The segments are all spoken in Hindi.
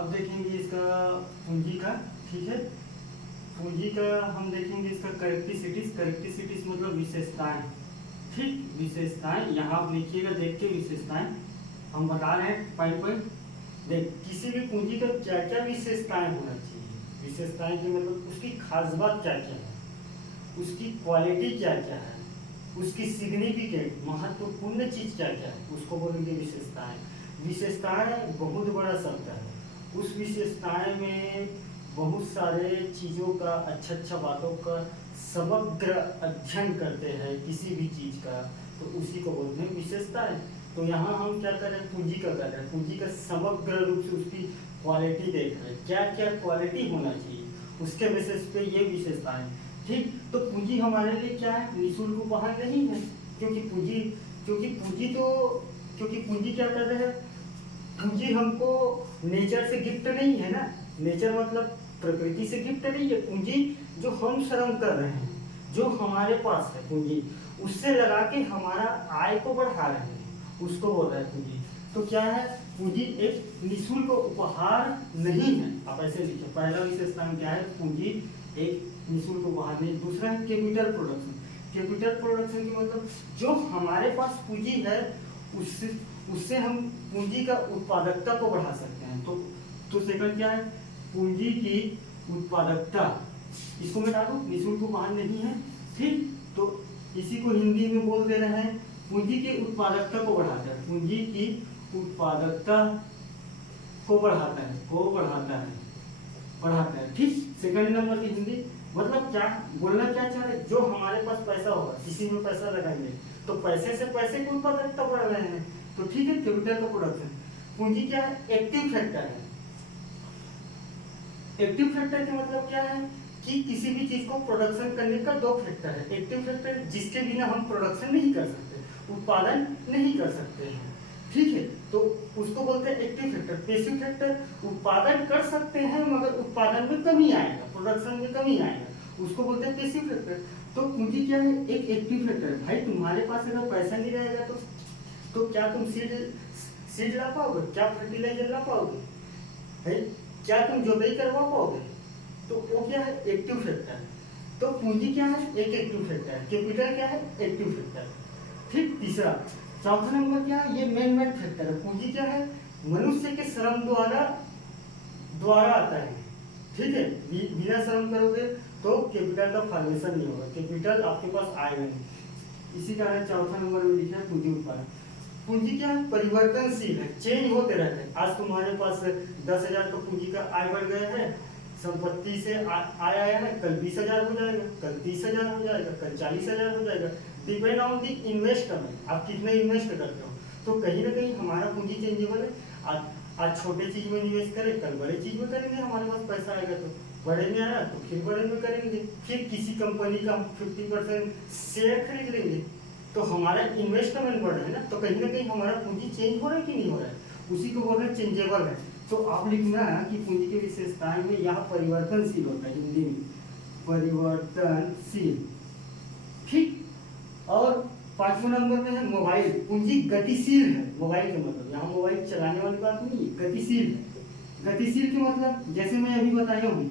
अब देखेंगे इसका पूंजी का। ठीक है, पूंजी का हम देखेंगे इसका करेक्टिसिटीज मतलब विशेषताएं। ठीक, विशेषताएं यहाँ आप लिखिएगा, देख के विशेषताएं हम बता रहे हैं पॉइंट पॉइंट। देख, किसी भी पूंजी का क्या क्या विशेषताएं होना चाहिए। विशेषताएं के मतलब उसकी खास बात क्या क्या है, उसकी क्वालिटी क्या क्या है, उसकी सिग्निफिकेंट महत्वपूर्ण चीज क्या क्या है, उसको बोलेंगे विशेषताएं। विशेषताएं बहुत बड़ा शब्द है। उस विशेषताएं में बहुत सारे चीज़ों का, अच्छा अच्छा बातों का समग्र अध्ययन करते हैं किसी भी चीज़ का, तो उसी को बोलते हैं विशेषताएं। तो यहाँ हम क्या कर रहे हैं, पूंजी का कर रहे हैं। पूंजी का समग्र रूप से उसकी क्वालिटी देख रहे हैं, क्या क्या क्वालिटी होना चाहिए, उसके बेसिस पे ये विशेषताएं। ठीक, तो पूंजी हमारे लिए क्या है, निःशुल्क उपहार नहीं है। क्योंकि पूंजी क्या कर रहे हैं, पूंजी हमको नेचर से गिफ्ट नहीं है ना। नेचर मतलब प्रकृति से गिफ्ट नहीं है। पूंजी जो हम श्रम कर रहे हैं, जो हमारे पास है पूंजी, उससे लगा के हमारा आय को बढ़ा रहे हैं, उसको बोल रहे हैं पूंजी। तो क्या है, पूंजी एक निःशुल्क उपहार नहीं है। आप ऐसे लिखिए, पहला विशेषता क्या है, पूंजी एक निःशुल्क उपहार नहीं। दूसरा है कैपिटल प्रोडक्शन। कैपिटल प्रोडक्शन की मतलब जो हमारे पास पूंजी है उससे हम पूंजी का उत्पादकता को बढ़ा सकते हैं। तो सेकंड क्या है, पूंजी की उत्पादकता। इसको मैं डालूं, निःशुल्क उपहार नहीं है। ठीक, तो इसी को हिंदी में बोल दे रहे हैं, पूंजी की उत्पादकता को बढ़ाता है। पूंजी की उत्पादकता को बढ़ाता है। ठीक, सेकंड नंबर की हिंदी मतलब क्या बोलना क्या चाह रहे, जो हमारे पास पैसा होगा, किसी में पैसा लगाएंगे तो पैसे से पैसे की उत्पादकता बढ़ा रहे हैं। तो ठीक है, कैपिटल का प्रोडक्शन। पूंजी क्या है, एक्टिव फैक्टर है। एक्टिव फैक्टर का मतलब क्या है कि किसी भी चीज को प्रोडक्शन करने का दो फैक्टर है। एक्टिव फैक्टर जिसके बिना हम प्रोडक्शन नहीं कर सकते, उत्पादन नहीं कर सकते हैं। ठीक है, तो उसको बोलते हैं एक्टिव फैक्टर। पैसिव फैक्टर उत्पादन कर सकते हैं मगर उत्पादन में कमी आएगा, प्रोडक्शन में कमी आएगा, उसको बोलते हैं पैसिव फैक्टर। तो पूंजी क्या है, एक एक्टिव फैक्टर। भाई तुम्हारे पास अगर पैसा नहीं रहेगा तो क्या तुम सीड ला पाओगे, क्या फर्टिलाइजर ला पाओगे, है क्या तुम जोताई करवा पाओगे। तो वो क्या है, एक्टिव फैक्टर। तो पूंजी क्या है, एक एक्टिव फैक्टर। कैपिटल क्या है, एक्टिव फैक्टर। ठीक, तीसरा चौथा नंबर क्या है, ये मेन फैक्टर है। पूंजी क्या है, मनुष्य के श्रम द्वारा आता है। ठीक है, बिना श्रम करोगे तो कैपिटल का फॉर्मेशन नहीं होगा, कैपिटल आपके पास आएगा नहीं। इसी कारण चौथा नंबर में लिखा है पूंजी उत्पादन। पूंजी क्या है, परिवर्तनशील है, चेंज होते रहते हैं। आज तुम्हारे पास 10,000 का पूंजी का आय बढ़ गया है, संपत्ति से आय आया है, कल 20,000 हो जाएगा, कल 30,000 हो जाएगा, कल 40,000 हो जाएगा। डिपेंड ऑन दी इन्वेस्टमेंट, आप कितने इन्वेस्ट करते हो। तो कहीं ना कहीं हमारा पूंजी चेंजेबल है। आज छोटे चीज में इन्वेस्ट करें, कल बड़े चीज में करेंगे, हमारे पास पैसा आएगा तो बड़े में आया तो फिर बड़े में करेंगे, फिर किसी कंपनी का 50% शेयर खरीद लेंगे, तो हमारा इन्वेस्टमेंट बढ़ रहा है ना। तो कहीं ना कहीं हमारा पूंजी चेंज हो रहा है कि नहीं हो रहा है, उसी को बोल रहे हैं चेंजेबल है। तो आप लिखना कि पूंजी की विशेषताएं में यहाँ परिवर्तनशील होता है, हिंदी में परिवर्तनशील। ठीक, और पांचवें नंबर में है मोबाइल। पूंजी गतिशील है। मोबाइल का मतलब यहाँ मोबाइल चलाने वाली बात नहीं है, गतिशील है। गतिशील के मतलब जैसे मैं अभी बताया हूँ,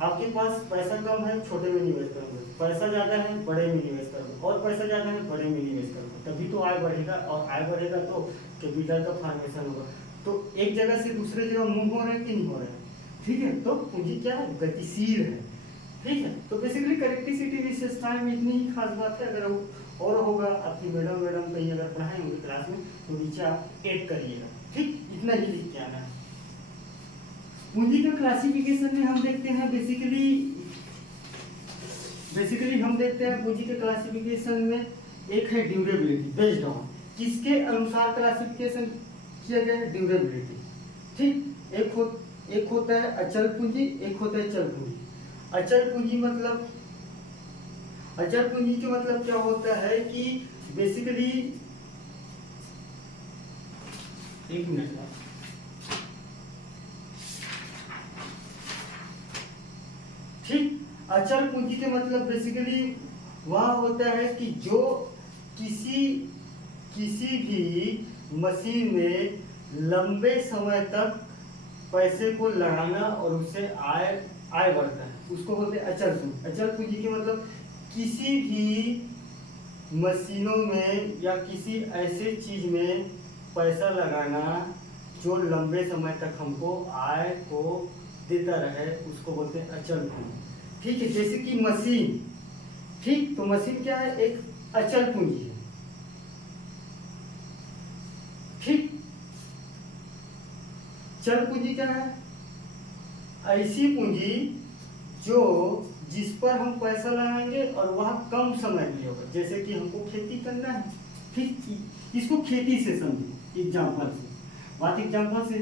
आपके पास पैसा कम है, छोटे में निवेश करोगे, पैसा ज्यादा है, बड़े में निवेश करोगे, और पैसा ज्यादा है, बड़े में निवेश करोगे, तभी तो आय बढ़ेगा, और आय बढ़ेगा तो कैपिटल का फॉर्मेशन होगा। तो एक जगह से दूसरे जगह मूव हो रहा है कि नहीं हो रहा है। ठीक है, तो पूंजी क्या है, गतिशील है। ठीक है, तो बेसिकली करेक्टिसिटी विशेषताएं में इतनी ही खास बात है। अगर और होगा, आपकी मैडम कहीं अगर पढ़ाए होंगे क्लास में तो नीचे आप ऐड करिएगा। ठीक, इतना ही लिख के आना है। पूंजी का क्लासिफिकेशन में हम देखते हैं बेसिकली हम देखते हैं पूंजी के क्लासिफिकेशन में एक है ड्यूरेबिलिटी। बेस्ड ऑन किसके अनुसार क्लासिफिकेशन किया गया है, ड्यूरेबिलिटी। ठीक, एक होता है अचल पूंजी, एक होता है चल पूंजी। अचल पूंजी के मतलब क्या होता है कि बेसिकली, एक मिनट, ठीक, अचल पूंजी के मतलब बेसिकली वह होता है कि जो किसी भी मशीन में लंबे समय तक पैसे को लगाना और उससे आय आय बढ़ता है, उसको बोलते हैं अचल पूंजी। अचल पूंजी के मतलब किसी भी मशीनों में या किसी ऐसे चीज में पैसा लगाना जो लंबे समय तक हमको आय को देता रहे, उसको बोलते हैं अचल पूंजी। ठीक है, जैसे कि मशीन, ठीक, तो मशीन क्या है, एक अचल पूंजी है। ठीक, चल पूंजी क्या है, ऐसी पूंजी जो जिस पर हम पैसा लगाएंगे और वह कम समय के लिए होगा। जैसे कि हमको खेती करना है, ठीक, इसको खेती से समझो, एग्जाम्पल से, बात एग्जाम्पल से।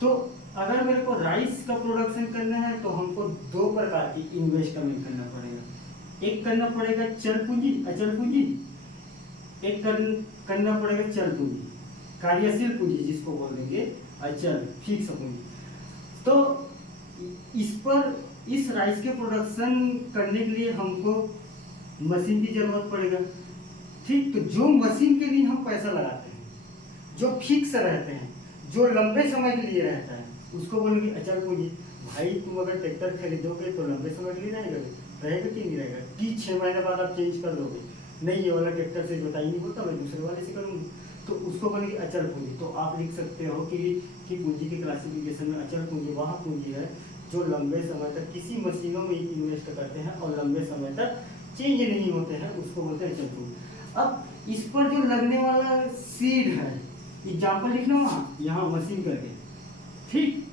तो अगर मेरे को राइस का प्रोडक्शन करना है तो हमको दो प्रकार की इन्वेस्टमेंट करना पड़ेगा। एक करना पड़ेगा चल पूंजी, अचल पूंजी, एक करना पड़ेगा चल पूंजी, कार्यशील पूंजी जिसको बोलेंगे अचल, फिक्स पूंजी। तो इस पर, इस राइस के प्रोडक्शन करने के लिए हमको मशीन की जरूरत पड़ेगा। ठीक, तो जो मशीन के लिए हम पैसा लगाते हैं, जो फिक्स रहते हैं, जो लंबे समय के लिए रहता है, उसको बोलेंगे अचल पूंजी। भाई तुम अगर ट्रैक्टर खरीदोगे तो लंबे समय के लिए रहेगा कि नहीं रहेगा, कि 6 महीने बाद आप चेंज कर दोगे, नहीं ये वाला ट्रैक्टर से जोताई नहीं होता, मैं दूसरे वाले से करूँगी, तो उसको बोलेंगे अचल पूंजी। तो आप लिख सकते हो कि पूंजी के क्लासिफिकेशन में अचल पूंजी वह पूंजी है जो लंबे समय तक किसी मशीनों में इन्वेस्ट करते हैं और लंबे समय तक चेंज नहीं होते हैं, उसको बोलते हैं अचल पूंजी। अब इस पर जो लगने वाला सीड है, एग्जाम्पल लिखना वहाँ, यहाँ मशीन करके, ठीक,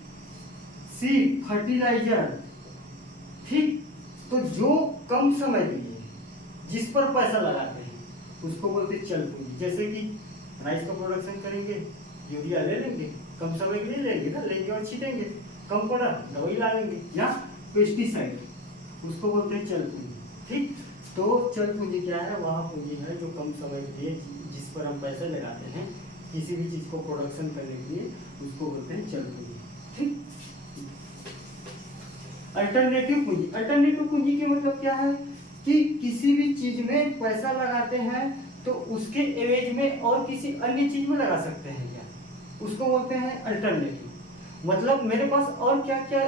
सीड, फर्टिलाइजर, ठीक, तो जो कम समय के लिए जिस पर पैसा लगाते हैं उसको बोलते हैं चल पूंजी। जैसे कि राइस का प्रोडक्शन करेंगे, यूरिया ले लेंगे, कम समय के लिए लेंगे ना, लेंगे और छीटेंगे, कम पड़ा दवाई ला लेंगे, या पेस्टिसाइड, उसको बोलते हैं चल पूंजी। ठीक, तो चल पूंजी क्या है, वह पूंजी है जो कम समय के लिए जिस पर हम पैसे लगाते हैं किसी भी चीज को प्रोडक्शन करने के लिए, उसको बोलते हैं चल पूंजी। ठीक, अल्टरनेटिव पूंजी, अल्टरनेटिव पूंजी के मतलब क्या है कि किसी भी चीज में पैसा लगाते हैं तो उसके एवज में और किसी अन्य चीज में लगा सकते हैं क्या, उसको बोलते हैं अल्टरनेटिव। मतलब मेरे पास और क्या क्या,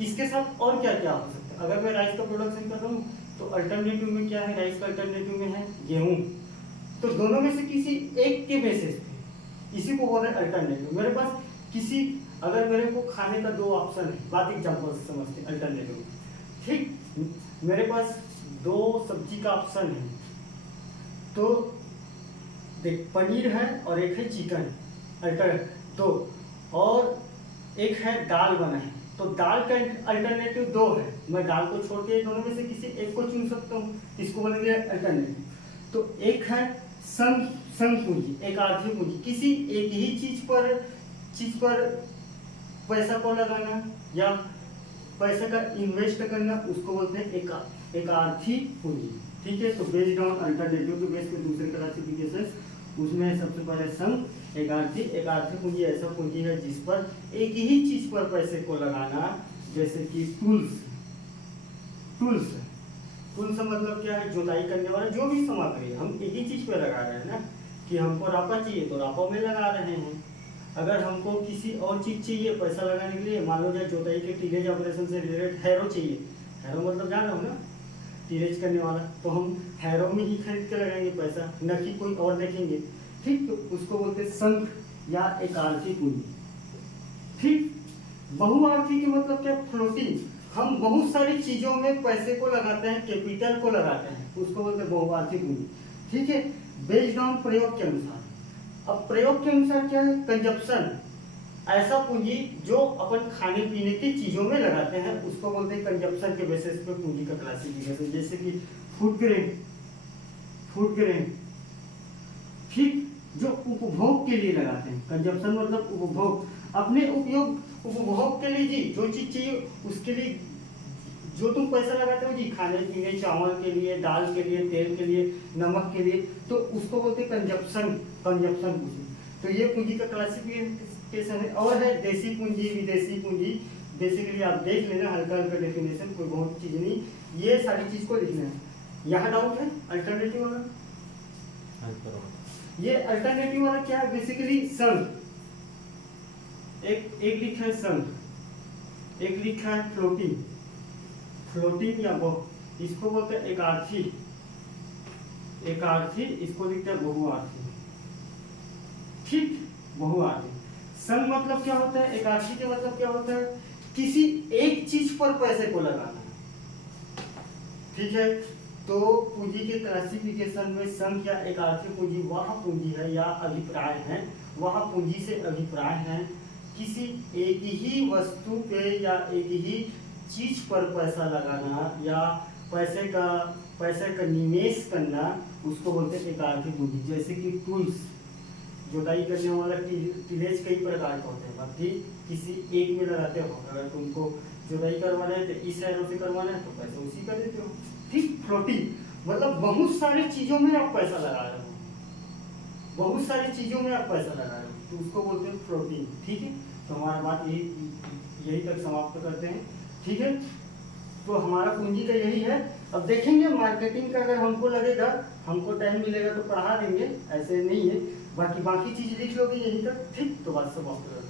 इसके साथ और क्या क्या हो सकता है। अगर मैं राइस का प्रोडक्शन कर रहा हूँ तो अल्टरनेटिव में क्या है, राइस का अल्टरनेटिव में है गेहूं, तो दोनों में से किसी एक के बेसिस पे, इसी को बोल रहे हैं अल्टरनेटिव। मेरे पास किसी, अगर मेरे को खाने का दो ऑप्शन है, बात एग्जाम्पल से समझते हैं अल्टरनेटिव। ठीक, मेरे पास दो सब्जी का ऑप्शन है, तो देख पनीर है और एक है चिकन, तो और एक है दाल बना है, तो दाल का अल्टरनेटिव दो है, मैं दाल को छोड़ के दोनों में से किसी एक को चुन सकता हूँ, इसको बोलेंगे अल्टरनेटिव। तो एक है संग पूंजी, एक आर्थिक पूंजी, किसी एक ही चीज पर पैसा को लगाना या पैसे का इन्वेस्ट करना, उसको बोलते हैं एक आर्थिक पूंजी। ठीक है, तो बेस्ड ऑन अल्टरनेटिव के बेस पे दूसरे क्लासिफिकेशन, उसमें सबसे पहले संघ, एक आर्थिक पूंजी ऐसा पूंजी है जिस पर एक ही चीज पर पैसे को लगाना, जैसे कि टूल्स मतलब क्या है, जुताई करने वाला जो भी सामग्री है, हम एक ही चीज पे लगा रहे हैं ना, कि हमको रापा चाहिए तो रापा में लगा रहे हैं। अगर हमको किसी और चीज चाहिए पैसा लगाने के लिए, मान लो जाए जुताई के टीलेज ऑपरेशन से रिलेटेड हैरो चाहिए, हैरो मतलब जान रहे हो ना, टीलेज करने वाला, तो हम हैरो में ही खरीद के लगाएंगे पैसा, न कि कोई और देखेंगे। ठीक, तो उसको बोलते हैं संघ या एक आर्थिक पूंजी। ठीक, बहुआर्थिक के मतलब क्या, फ्लोटिंग, हम बहुत सारी चीजों में पैसे को लगाते हैं, कैपिटल को लगाते हैं, उसको बोलते हैं बहुआर्थिक पूंजी। ठीक है, बेस्ड ऑन प्रयोग के अनुसार। अब प्रयोग के अनुसार क्या है, कंजप्शन, ऐसा पूंजी जो अपन खाने पीने की चीजों में लगाते हैं, उसको बोलते हैं कंजप्शन के बेसिस पे पूंजी का क्लासिफिकेशन। जैसे कि फूड ग्रेन, ठीक, जो उपभोग के लिए लगाते हैं, कंजप्शन मतलब उपभोग, अपने उपभोग के लिए जी, जो चीज चाहिए उसके लिए जो तुम पैसा लगाते हो जी, खाने पीने, चावल के लिए, दाल के लिए, तेल के लिए, नमक के लिए, तो उसको बोलते हैं कंजप्शन पूंजी। तो ये पूंजी का क्लासिफिकेशन है। और है देसी पूंजी, विदेशी पूंजी, बेसिकली आप देख लेना, हल्का डेफिनेशन, कोई बहुत चीज नहीं, ये सारी चीज को लिखना है। यहाँ डाउट है अल्टरनेटिव वाला, ये अल्टरनेटिव वाला क्या है, बेसिकली संघ, एक लिखा है संघ, एक लिखा है फ्लोटिंग, फ्लोटिंग या इसको बोलते हैं एकार्थी, एकार्थी इसको लिखते हैं बहुआर्थी, ठीक, बहुआर्थी। संघ मतलब क्या होता है, एकार्थी के मतलब क्या होता है, किसी एक चीज पर पैसे को लगाना, ठीक है। तो पूंजी के क्लासिफिकेशन में संघ या एकार्थी पूंजी वह पूंजी है या अभिप्राय है, वह पूंजी से अभिप्राय है किसी एक ही वस्तु पे या एक ही चीज पर पैसा लगाना या पैसे का निवेश करना, उसको बोलते हैं एकार्थी पूंजी। जैसे कि टूल्स, जुताई करने वाला टिलेज कई प्रकार के होते हैं, बाकी किसी एक में लगाते हो, अगर तुमको जुताई करवाना है तो इस एरो से करवाना है तो पैसा उसी का देते हो, ठीक। फ्लोटिंग मतलब बहुत सारी चीजों में आप पैसा लगा रहे हो, बहुत सारी चीजों में आप पैसा लगा रहे हो, तो उसको बोलते हैं फ्लोटिंग, ठीक है। तो हमारा बात यही तक समाप्त करते हैं, ठीक है। तो हमारा पूंजी का यही है। अब देखेंगे मार्केटिंग का, अगर हमको लगेगा, हमको टाइम मिलेगा तो पढ़ा देंगे, ऐसे नहीं है। बाकी चीज लिख लोगे यही तक, ठीक। तो बात समाप्त कर